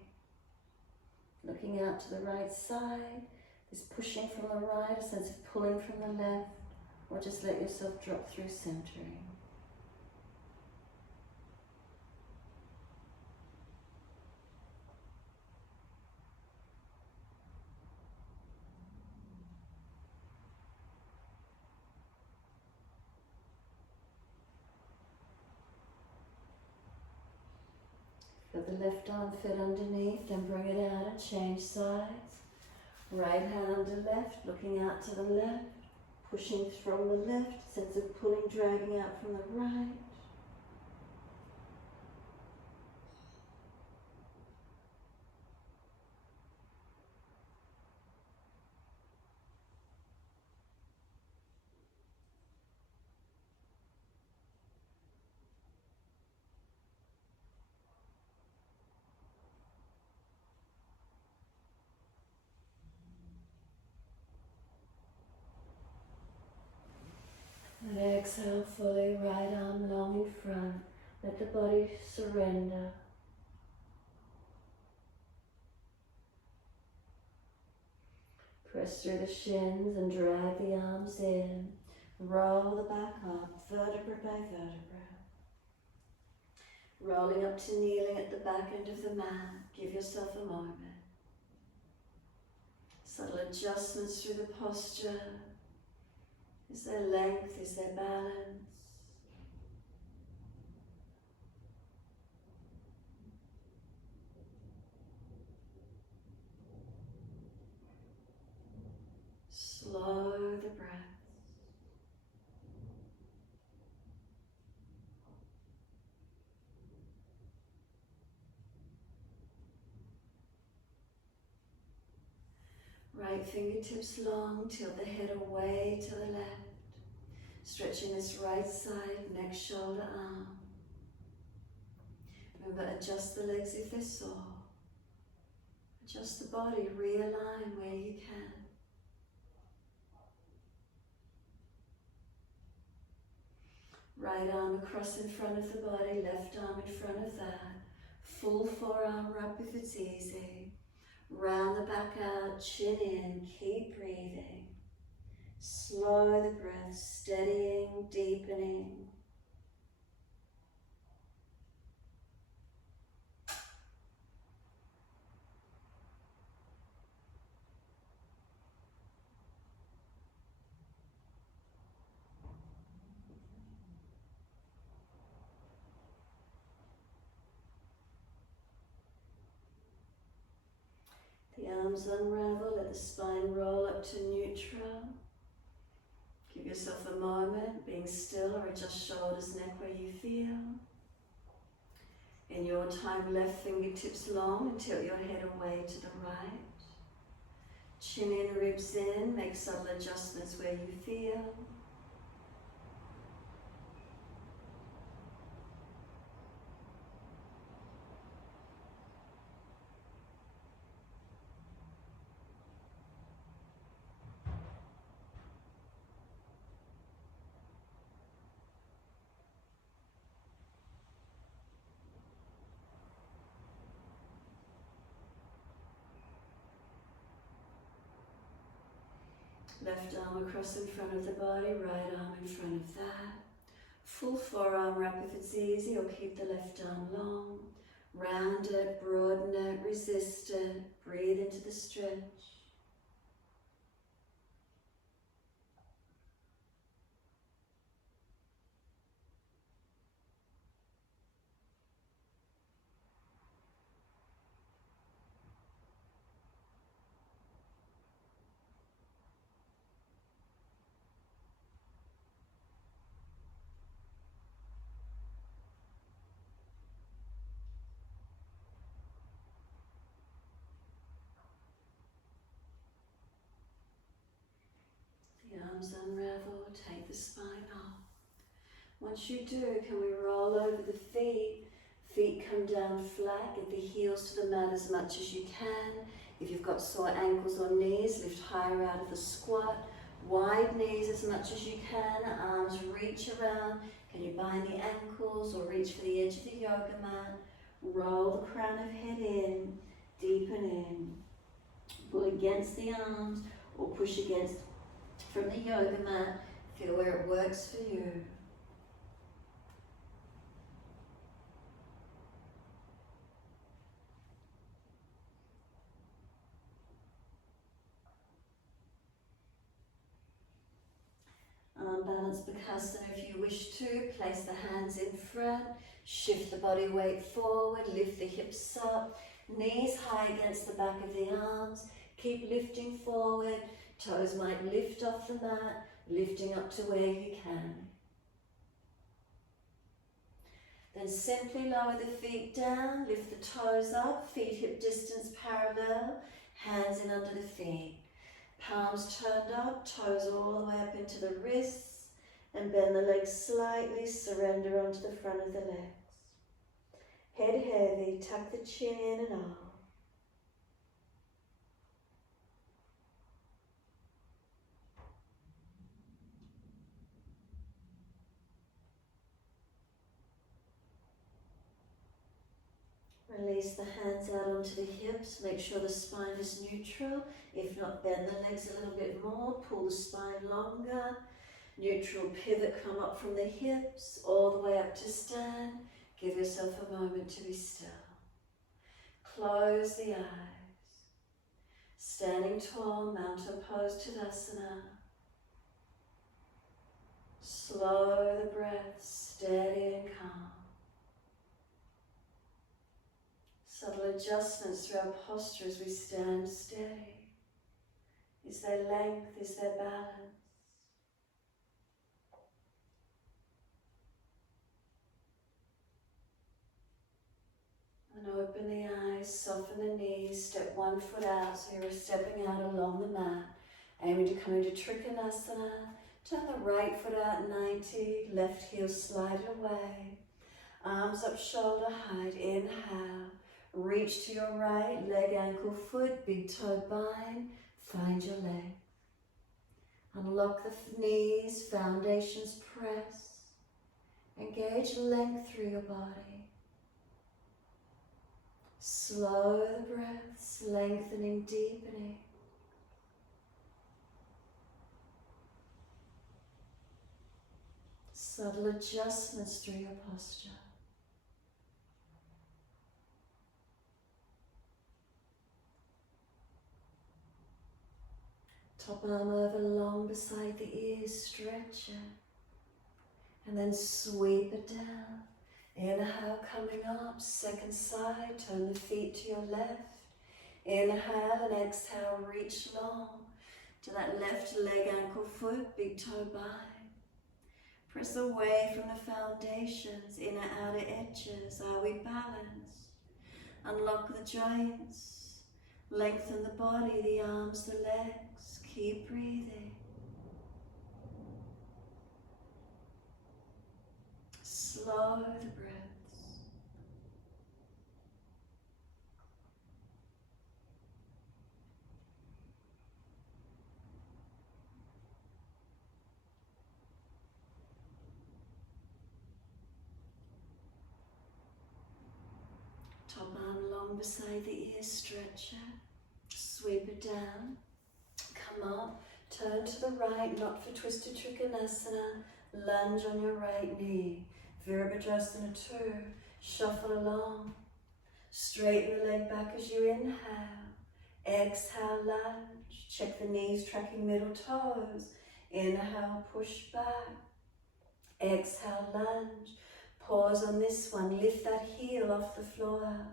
Looking out to the right side, this pushing from the right, a sense of pulling from the left, or just let yourself drop through centering. Let the left arm fit underneath, then bring it out and change sides. Right hand under left, looking out to the left, pushing from the left, sense of pulling, dragging out from the right. And exhale fully, right arm long in front. Let the body surrender. Press through the shins and drag the arms in. Roll the back up, vertebra by vertebra. Rolling up to kneeling at the back end of the mat. Give yourself a moment. Subtle adjustments through the posture. Is there length? Is there balance? Slow the breath. Right fingertips long, tilt the head away to the left. Stretching this right side, neck, shoulder, arm. Remember, adjust the legs if they're sore. Adjust the body, realign where you can. Right arm across in front of the body, left arm in front of that. Full forearm wrap if it's easy. Round the back out, chin in, keep breathing. Slow the breath, steadying, deepening. The arms unravel, let the spine roll up to neutral. Give yourself a moment, being still, or adjust shoulders, neck where you feel. In your time, left fingertips long and tilt your head away to the right. Chin in, ribs in, make subtle adjustments where you feel. Left arm across in front of the body, right arm in front of that. Full forearm wrap if it's easy, or keep the left arm long. Round it, broaden it, resist it. Breathe into the stretch. The arms unravel, take the spine off. Once you do, can we roll over the feet? Feet come down flat, get the heels to the mat as much as you can. If you've got sore ankles or knees, lift higher out of the squat. Wide knees as much as you can, arms reach around. Can you bind the ankles or reach for the edge of the yoga mat? Roll the crown of head in, deepen in. Pull against the arms or push against from the yoga mat. Feel where it works for you. Balance Bakasana if you wish to. Place the hands in front. Shift the body weight forward. Lift the hips up. Knees high against the back of the arms. Keep lifting forward. Toes might lift off the mat. Lifting up to where you can. Then simply lower the feet down. Lift the toes up. Feet hip distance parallel. Hands in under the feet. Palms turned up, toes all the way up into the wrists, and bend the legs slightly, surrender onto the front of the legs. Head heavy, tuck the chin in and out. Release the hands out onto the hips, make sure the spine is neutral. If not, bend the legs a little bit more, pull the spine longer. Neutral pivot, come up from the hips, all the way up to stand. Give yourself a moment to be still. Close the eyes. Standing tall, mountain pose, Tadasana. Slow the breath, steady and calm. Subtle adjustments through our posture as we stand steady. Is there length? Is there balance? And open the eyes, soften the knees, step 1 foot out so you're stepping out along the mat. Aiming to come into Trikonasana. Turn the right foot out 90, left heel slide it away. Arms up shoulder height, inhale. Reach to your right, leg, ankle, foot, big toe bind. Find your leg. Unlock the knees, foundations press. Engage length through your body. Slow the breaths, lengthening, deepening. Subtle adjustments through your posture. Top arm over long beside the ears, stretch it. And then sweep it down. Inhale, coming up, second side, turn the feet to your left. Inhale and exhale, reach long. To that left leg, ankle, foot, big toe bind. Press away from the foundations, inner, outer edges. Are we balanced? Unlock the joints. Lengthen the body, the arms, the legs. Keep breathing. Slow the breaths. Top arm long beside the ear, stretch it. Sweep it down. Come up. Turn to the right, not for twisted Trikonasana. Lunge on your right knee. Virabhadrasana 2. Shuffle along. Straighten the leg back as you inhale. Exhale, lunge. Check the knees tracking middle toes. Inhale, push back. Exhale, lunge. Pause on this one. Lift that heel off the floor.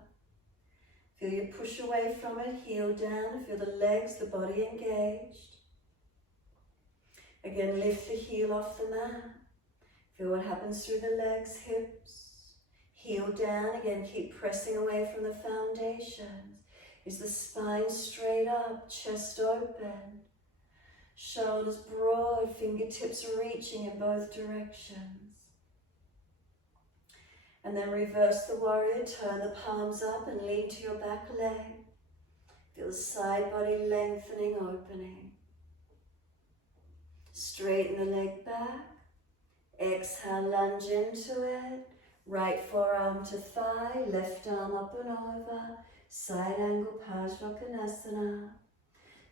Feel you push away from it, heel down. Feel the legs, the body engaged. Again, lift the heel off the mat. Feel what happens through the legs, hips. Heel down, again, keep pressing away from the foundations. Is the spine straight up, chest open. Shoulders broad, fingertips reaching in both directions. And then reverse the warrior, turn the palms up and lean to your back leg. Feel the side body lengthening, opening. Straighten the leg back. Exhale, lunge into it. Right forearm to thigh, left arm up and over. Side angle, Parsvakonasana.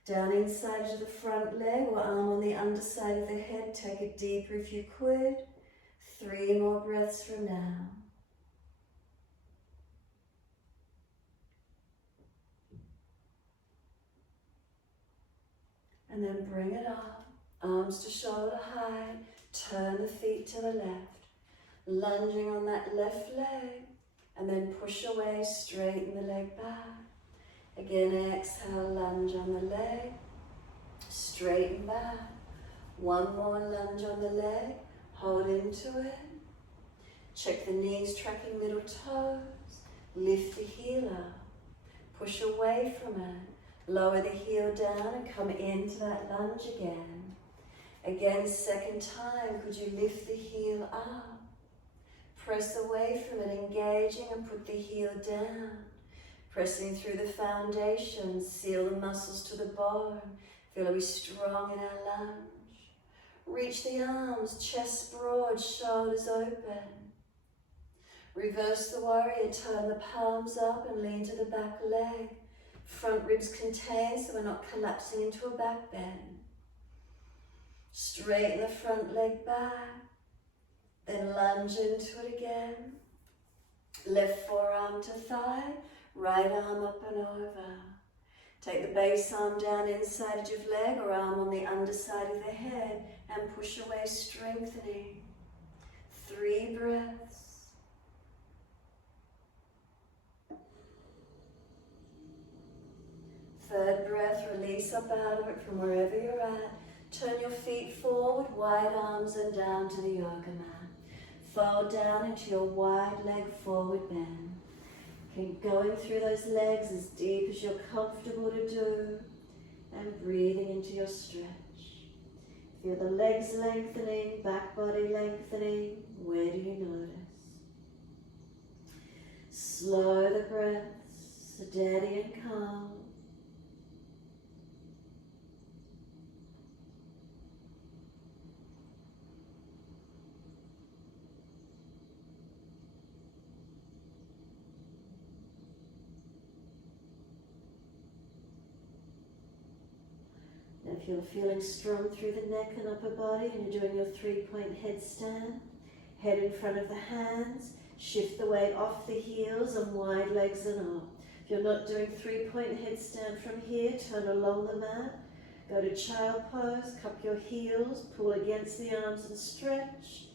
Down inside to the front leg or arm on the underside of the head. Take it deeper if you could. 3 more breaths from now. And then bring it up. Arms to shoulder height. Turn the feet to the left. Lunging on that left leg. And then push away, straighten the leg back. Again, exhale, lunge on the leg. Straighten back. 1 more lunge on the leg. Hold into it. Check the knees tracking middle toes. Lift the heel up. Push away from it. Lower the heel down and come into that lunge again. Again, second time, could you lift the heel up? Press away from it, engaging and put the heel down. Pressing through the foundation, seal the muscles to the bone. Feel we strong in our lunge. Reach the arms, chest broad, shoulders open. Reverse the warrior, turn the palms up and lean to the back leg. Front ribs contained so we're not collapsing into a back bend. Straighten the front leg back. Then lunge into it again. Left forearm to thigh, right arm up and over. Take the base arm down inside edge of leg or arm on the underside of the head and push away, strengthening. 3 breaths. Third breath, release up out of it from wherever you're at. Turn your feet forward, wide arms and down to the yoga mat. Fold down into your wide leg forward bend. Keep going through those legs as deep as you're comfortable to do and breathing into your stretch. Feel the legs lengthening, back body lengthening. Where do you notice? Slow the breaths, steady and calm. If you're feeling strong through the neck and upper body and you're doing your 3-point headstand, head in front of the hands, shift the weight off the heels and wide legs and up. If you're not doing 3-point headstand from here, turn along the mat, go to child pose, cup your heels, pull against the arms and stretch,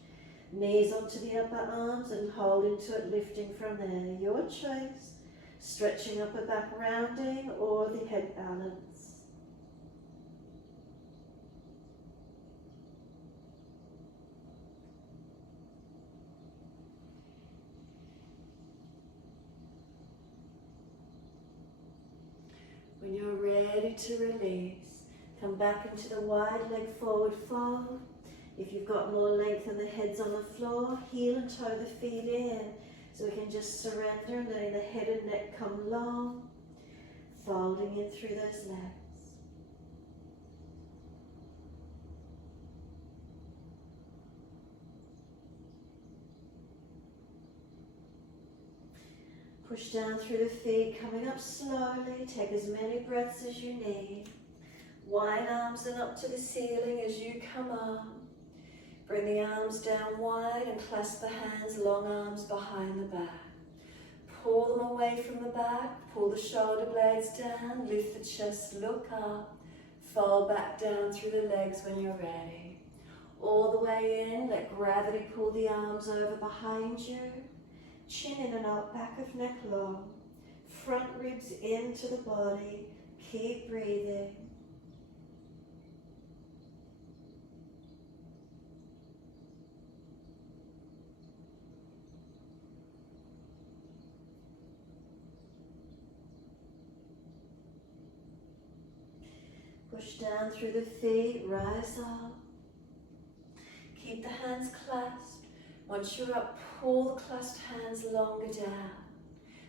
knees onto the upper arms and hold into it, lifting from there. Your choice, stretching upper back rounding or the head balance. When you're ready to release, come back into the wide leg forward fold. If you've got more length and the head's on the floor, heel and toe the feet in. So we can just surrender and letting the head and neck come long, folding in through those legs. Push down through the feet, coming up slowly. Take as many breaths as you need. Wide arms and up to the ceiling as you come up. Bring the arms down wide and clasp the hands, long arms behind the back. Pull them away from the back, pull the shoulder blades down, lift the chest, look up. Fold back down through the legs when you're ready. All the way in, let gravity pull the arms over behind you. Chin in and out, back of neck long. Front ribs into the body. Keep breathing. Push down through the feet, rise up. Keep the hands clasped. Once you're up, pull the clasped hands longer down.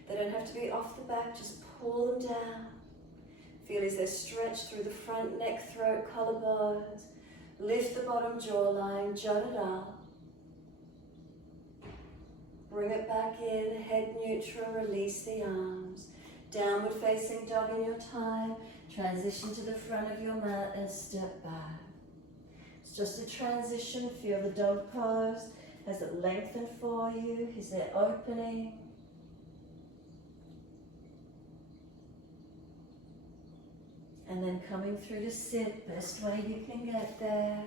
They don't have to be off the back, just pull them down. Feel as they stretch through the front neck, throat, collarbones. Lift the bottom jawline, jut it up. Bring it back in, head neutral, release the arms. Downward facing dog in your time. Transition to the front of your mat and step back. It's just a transition. Feel the dog pose. Has it lengthened for you? Is there opening? And then coming through to sit, best way you can get there.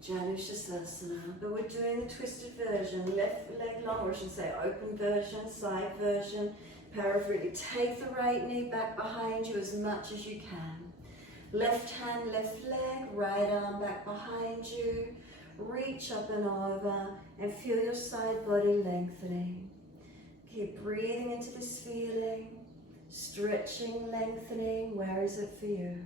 Janushasana. But we're doing the twisted version, left leg long, or I should say open version, side version. Power of really take the right knee back behind you as much as you can. Left hand, left leg, right arm back behind you. Reach up and over and feel your side body lengthening. Keep breathing into this feeling, stretching, lengthening. Where is it for you?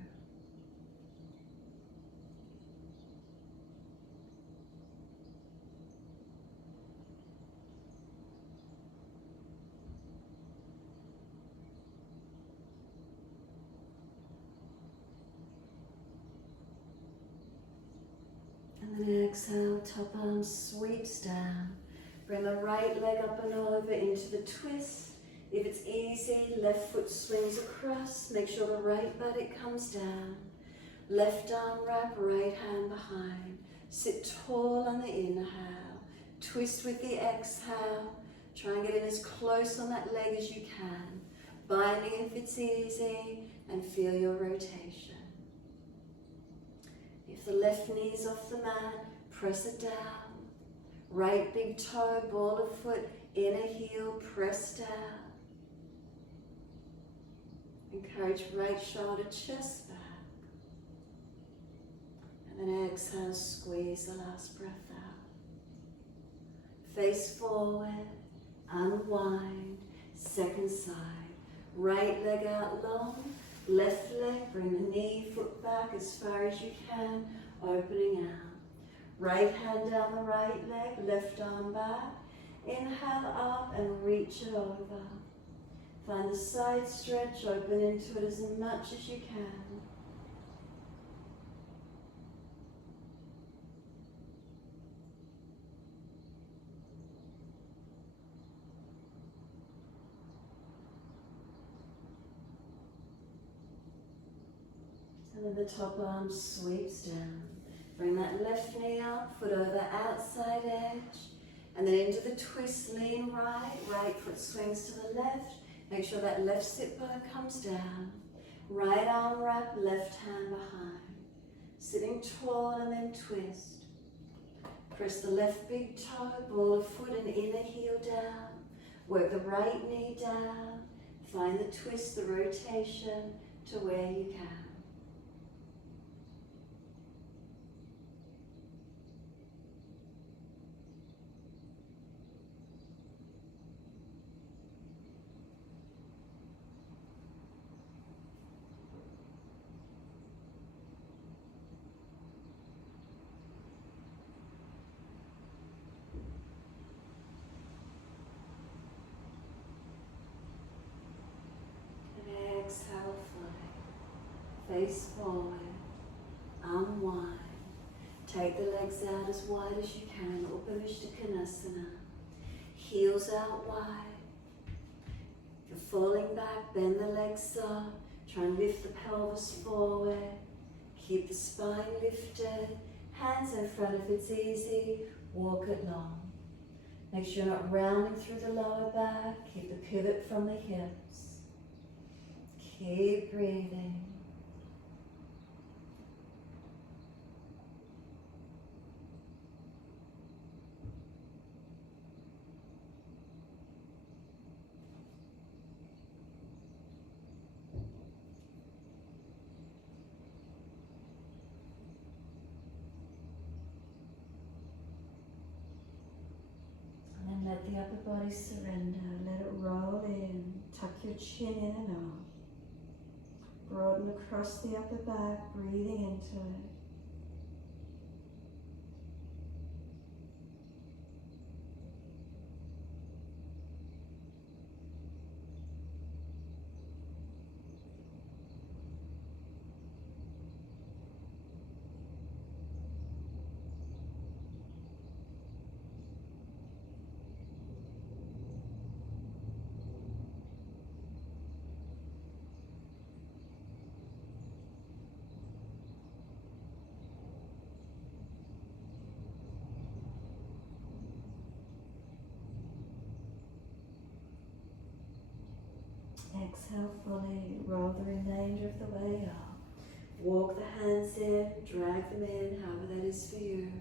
And then exhale, top arm sweeps down. Bring the right leg up and over into the twist. If it's easy, left foot swings across. Make sure the right buttock comes down. Left arm wrap, right hand behind. Sit tall on the inhale. Twist with the exhale. Try and get in as close on that leg as you can. binding if it's easy, and feel your rotation. If the left knee's off the mat, press it down. Right big toe, ball of foot, inner heel, press down. Encourage right shoulder, chest back. And then exhale, squeeze the last breath out. Face forward, unwind, second side. Right leg out long, left leg, bring the knee, foot back as far as you can, opening out. Right hand down the right leg, left arm back. Inhale up and reach it over. Find the side stretch, open into it as much as you can. And then the top arm sweeps down. Bring that left knee up, foot over outside edge. And then into the twist, lean right, right foot swings to the left. Make sure that left sit bone comes down. Right arm wrap, left hand behind. Sitting tall and then twist. Press the left big toe, ball of foot and inner heel down. Work the right knee down. Find the twist, the rotation to where you can. Exhale fully. Face forward. Unwind. Take the legs out as wide as you can. Upavishta Konasana. Heels out wide. If you're falling back, bend the legs up. Try and lift the pelvis forward. Keep the spine lifted. Hands in front if it's easy. Walk it long. Make sure you're not rounding through the lower back. Keep the pivot from the hips. Keep breathing. And then let the upper body surrender. Let it roll in. Tuck your chin in and up. Broaden across the upper back, breathing into it. Exhale fully, roll the remainder of the way up. Walk the hands in, drag them in, however that is for you.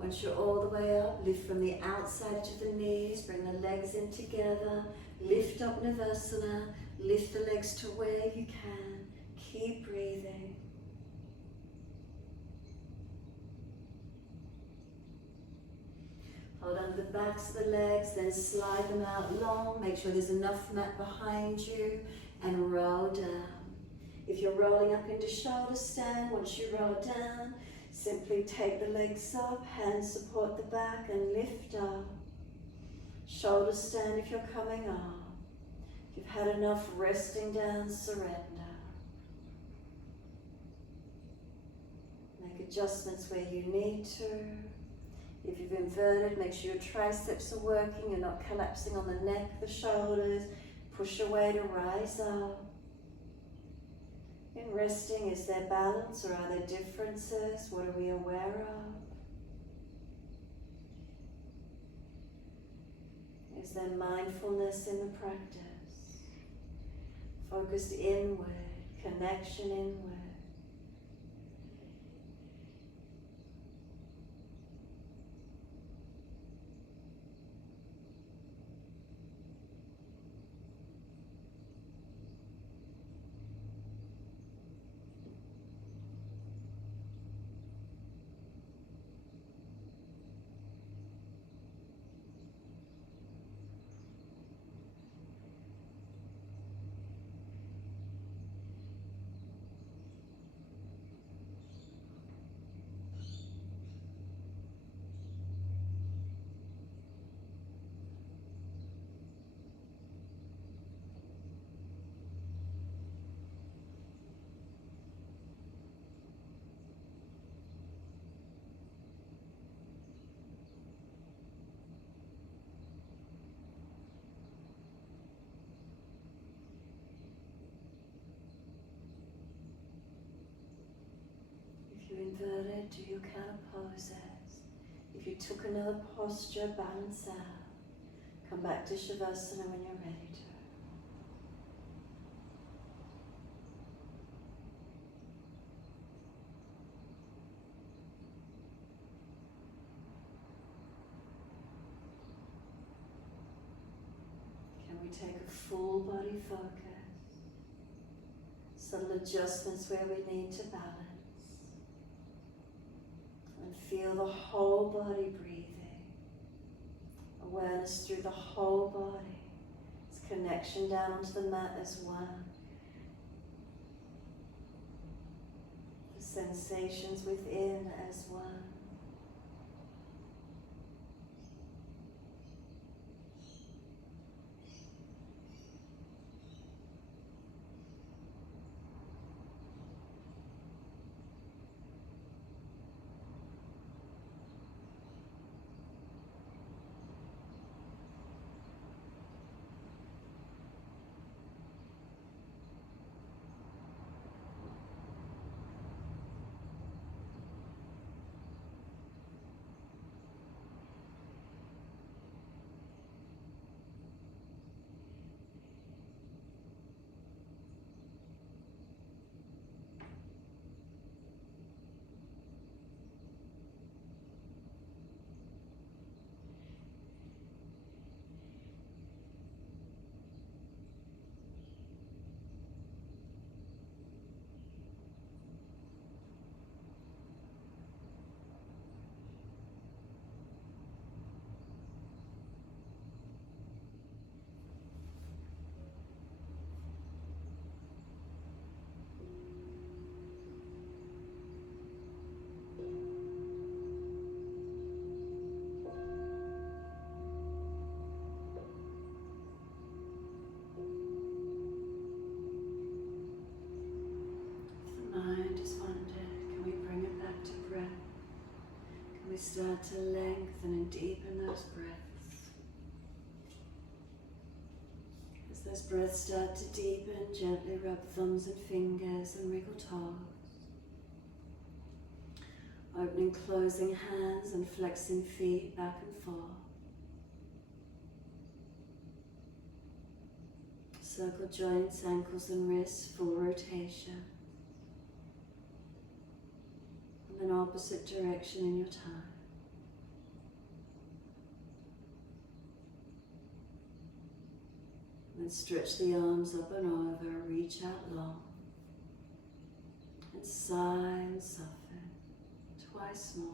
Once you're all the way up, lift from the outside to the knees, bring the legs in together, lift up Navasana, lift the legs to where you can, keep breathing. Hold on to the backs of the legs, then slide them out long. Make sure there's enough mat behind you and roll down. If you're rolling up into shoulder stand, once you roll down, simply take the legs up, hands support the back and lift up. Shoulder stand if you're coming up. If you've had enough resting down, surrender. Make adjustments where you need to. If you've inverted, make sure your triceps are working, you're not collapsing on the neck, the shoulders. Push your way to rise up. In resting, is there balance or are there differences? What are we aware of? Is there mindfulness in the practice? Focused inward, connection inward. If you inverted, do your counter poses. If you took another posture, balance out. Come back to Shavasana when you're ready to. Can we take a full body focus? Subtle adjustments where we need to balance. And feel the whole body breathing. Awareness through the whole body. It's connection down onto the mat as one. The sensations within as one. Start to lengthen and deepen those breaths. As those breaths start to deepen, gently rub thumbs and fingers and wriggle toes. Opening, closing hands and flexing feet back and forth. Circle joints, ankles and wrists, full rotation. And then opposite direction in your time. And stretch the arms up and over, reach out long. And sigh and soften, twice more.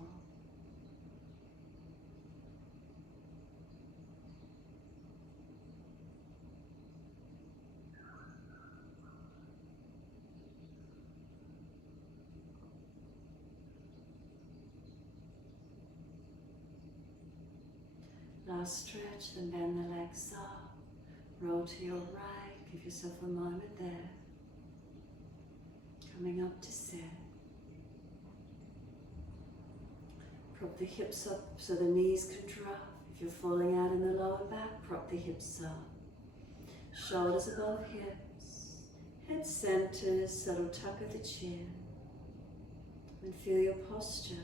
Last stretch, then bend the legs up. Roll to your right, give yourself a moment there. Coming up to sit. Prop the hips up so the knees can drop. If you're falling out in the lower back, prop the hips up. Shoulders above hips. Head centers, subtle tuck of the chin. And feel your posture.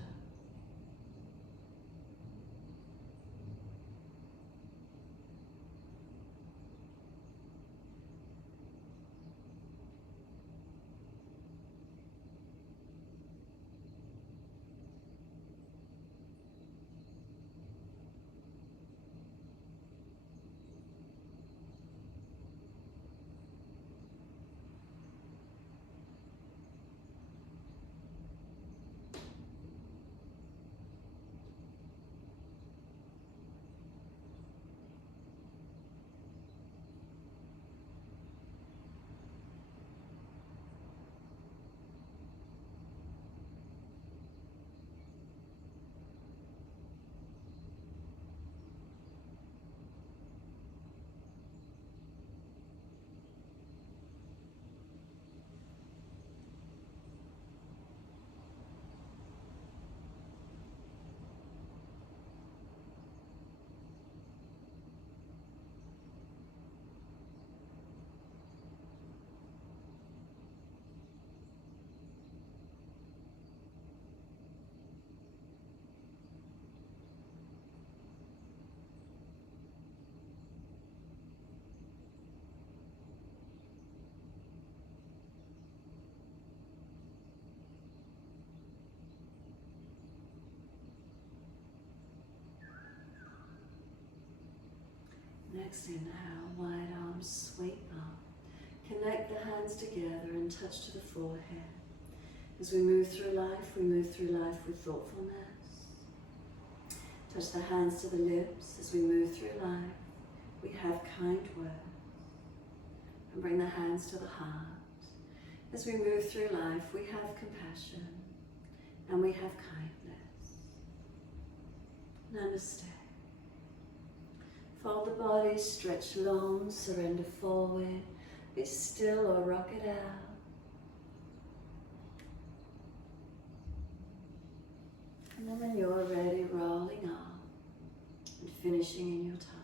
Next inhale, wide arms sweep up. Connect the hands together and touch to the forehead. As we move through life with thoughtfulness. Touch the hands to the lips. As we move through life, we have kind words. And bring the hands to the heart. As we move through life, we have compassion and we have kindness. Namaste. Fold the body, stretch long, surrender forward. Be still or rock it out. And then when you're ready, rolling up and finishing in your time.